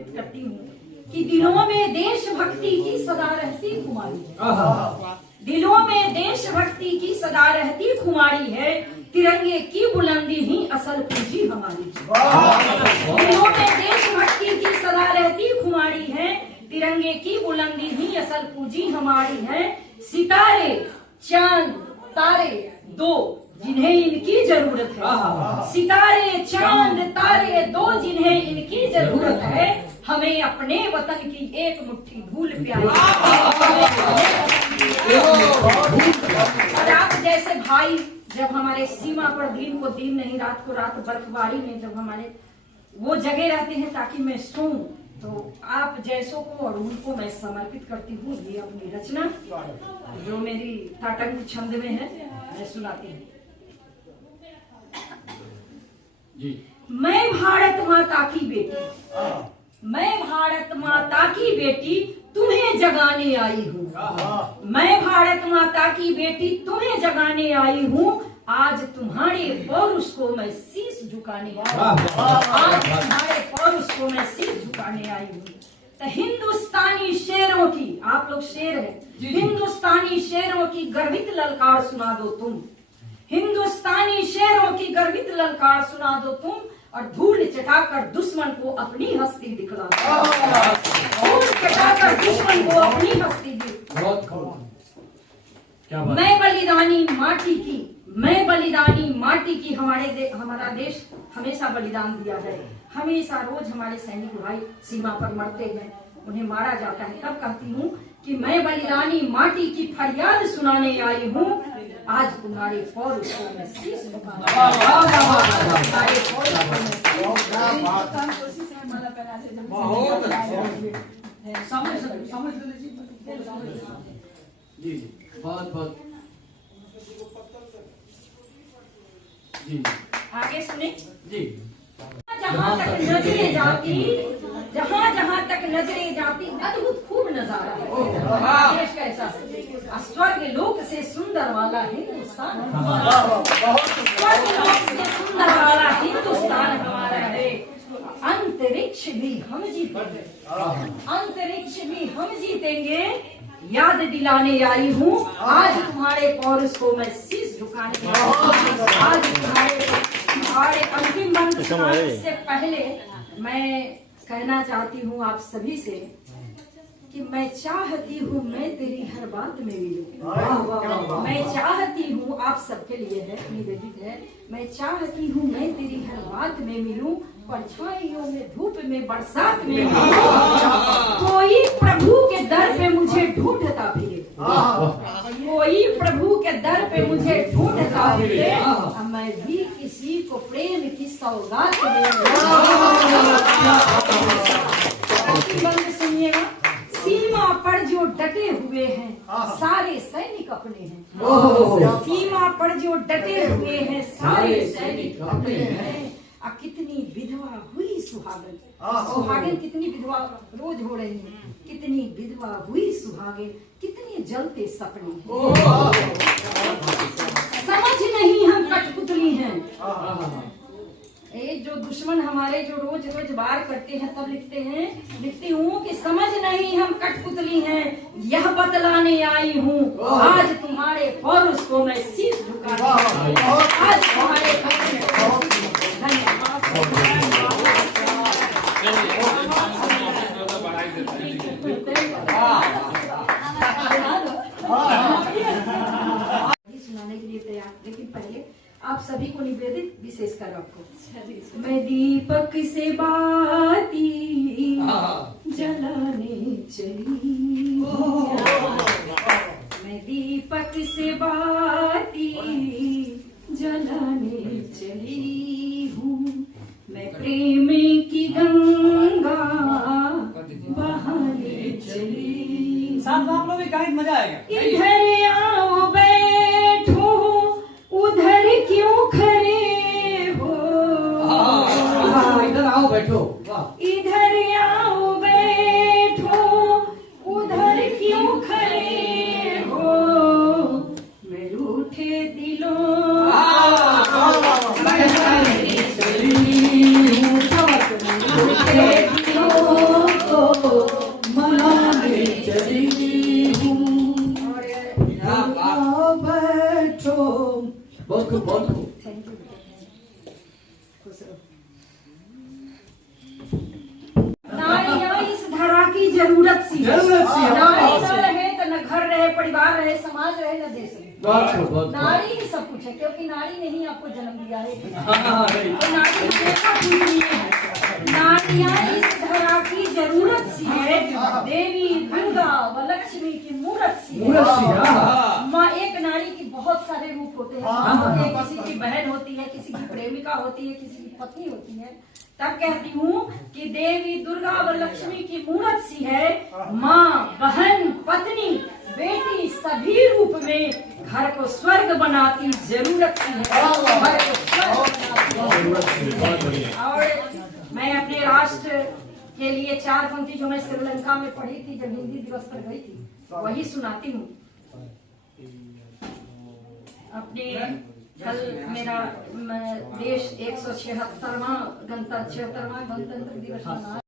समर्पित करती हूँ कि दिलों में देशभक्ति की सदा रहती खुमारी है। दिलों में देशभक्ति की सदा रहती खुमारी है, तिरंगे की बुलंदी ही असल पूंजी हमारी। दिलों में देशभक्ति की सदा रहती खुमारी है, तिरंगे की बुलंदी ही असल पूंजी हमारी है। सितारे चांद तारे दो जिन्हें इनकी जरूरत है, सितारे चांद तारे दो जिन्हें इनकी जरूरत है, हमें अपने वतन की एक मुट्ठी धूल प्यारी। और आप जैसे भाई जब हमारे सीमा पर दिन को दिन नहीं रात को रात बर्फबारी में जब हमारे वो जगह रहते हैं ताकि मैं सोऊं, तो आप जैसों को और उनको मैं समर्पित करती हूँ ये अपनी रचना जो मेरी ताटंक छंद में है, मैं सुनाती हूँ। मैं भारत माता की बेटी, मैं भारत माता की बेटी तुम्हें जगाने आई हूँ। मैं भारत माता की बेटी तुम्हें जगाने आई हूँ, आज तुम्हारे पौरुष को मैं शीश झुकाने आई हूँ। आज तुम्हारे पौरुष को मैं शीश झुकाने आई हूँ। तो हिंदुस्तानी शेरों की, आप लोग शेर हैं, हिंदुस्तानी शेरों की गर्वित ललकार सुना दो तुम, हिंदुस्तानी शेरों की गर्वित ललकार सुना दो तुम, और धूल चटाकर दुश्मन को अपनी हस्ती दिखला दो। धूल चटाकर दुश्मन को अपनी हस्ती दिखला। मैं बलिदानी माटी की, मैं बलिदानी माटी की, हमारा देश हमेशा बलिदान दिया है। हमेशा रोज हमारे सैनिक भाई सीमा पर मरते हैं, उन्हें मारा जाता है। तब कहती हूँ कि मैं बलिदानी माटी की फरियाद सुनाने आई हूँ, आज तुम्हारे पौरुष को मैं शीश झुकाने बहुत जी आगे सुने जी। जहाँ तक नजरें जाती, जहाँ तक नजरें जाती, अद्भुत खूब नजारा है देश का ऐसा। स्वर्ग लोक से सुंदर वाला हिंदुस्तान, स्वर्ग लोक से सुंदर वाला हिंदुस्तान हमारा है। अंतरिक्ष भी हम जीतेंगे, अंतरिक्ष भी हम जीतेंगे, याद दिलाने आई हूँ, आज तुम्हारे पौरुष को मैं शीश झुकाने आज तुम्हारे अंतिम बंद से पहले मैं कहना चाहती हूँ आप सभी से कि मैं चाहती हूँ मैं तेरी हर बात में मिलूं। मैं चाहती हूँ, आप सबके लिए है, निवेदित है, मैं चाहती हूँ मैं तेरी हर बात में मिलूं, परछाइयों में धूप में बरसात में कोई प्रभु के दर पे मुझे ढूंढता फिरे, कोई प्रभु के दर पे मुझे ढूंढता फिरे, मैं भी किसी को प्रेम की सौगात बंद सुनिएगा। सीमा पर जो डटे हुए हैं सारे सैनिक अपने हैं, सीमा पर जो डटे हुए हैं सारे सैनिक अपने हैं। अब कितनी विधवा हुई सुहागन, सुहागन कितनी विधवा रोज हो रही है, कितनी विधवा हुई सुहागन, कितने जलते सपने। समझ नहीं हम कठपुतली हैं। ये जो दुश्मन हमारे जो रोज रोज वार करते हैं तब लिखती हूँ कि समझ नहीं हम कठपुतली हैं, यह बतलाने आई हूँ, आज तुम्हारे पौरुष को मैं शीश झुकाने, आज तुम्हारे सुनाने के लिए तैयार। लेकिन पहले आप सभी को निवेदित, विशेषकर आपको, मैं दीपक से बाती जलाने चली, मैं दीपक से बाती जलाने चली हूँ, मैं प्रेम की गंगा बहाने चली। साथ में आप लोग भी गाने मजा आएगा। इधर आओ बैठो उधर क्यों खड़े हो, इधर आओ बैठो, इधर आओ बैठो उधर क्यों खड़े हो, मैं रूठे दिलों रूठे दिलों खूब बहुत खूब। Thank you. खुश रहो। नारियां इस धरा की जरूरत सी है। जरूरत सी है। नारी न रहे तो न घर रहे, परिवार रहे, समाज रहे, न देश रहे। बहुत खूब बहुत खूब। नारी ही सब कुछ है, क्योंकि नारी ने ही आपको जन्म दिया है। हाँ, right। तो नारी हमेशा पूजनीय है। नारियां इस धरा की जरूरत सी है, देवी दुर्गा व लक्ष्मी की मूरत सी मूरत सी है। है। माँ, एक नारी की बहुत सारे रूप होते हैं। किसी की बहन होती है, किसी की प्रेमिका होती है, किसी की पत्नी होती है। तब कहती हूँ कि देवी दुर्गा व लक्ष्मी की मूरत सी है। माँ, बहन, पत्नी, बेटी सभी रूप में घर को स्वर्ग बनाती जरूरत सी है। घर को स्वर्ग बनाती है। और मैं अपने राष्ट्र के लिए 4 पंक्ति जो मैं श्रीलंका में पढ़ी थी जब हिंदी दिवस पर गई थी, वही सुनाती हूँ। अपने कल मेरा देश 176वां गणतंत्र दिवस मना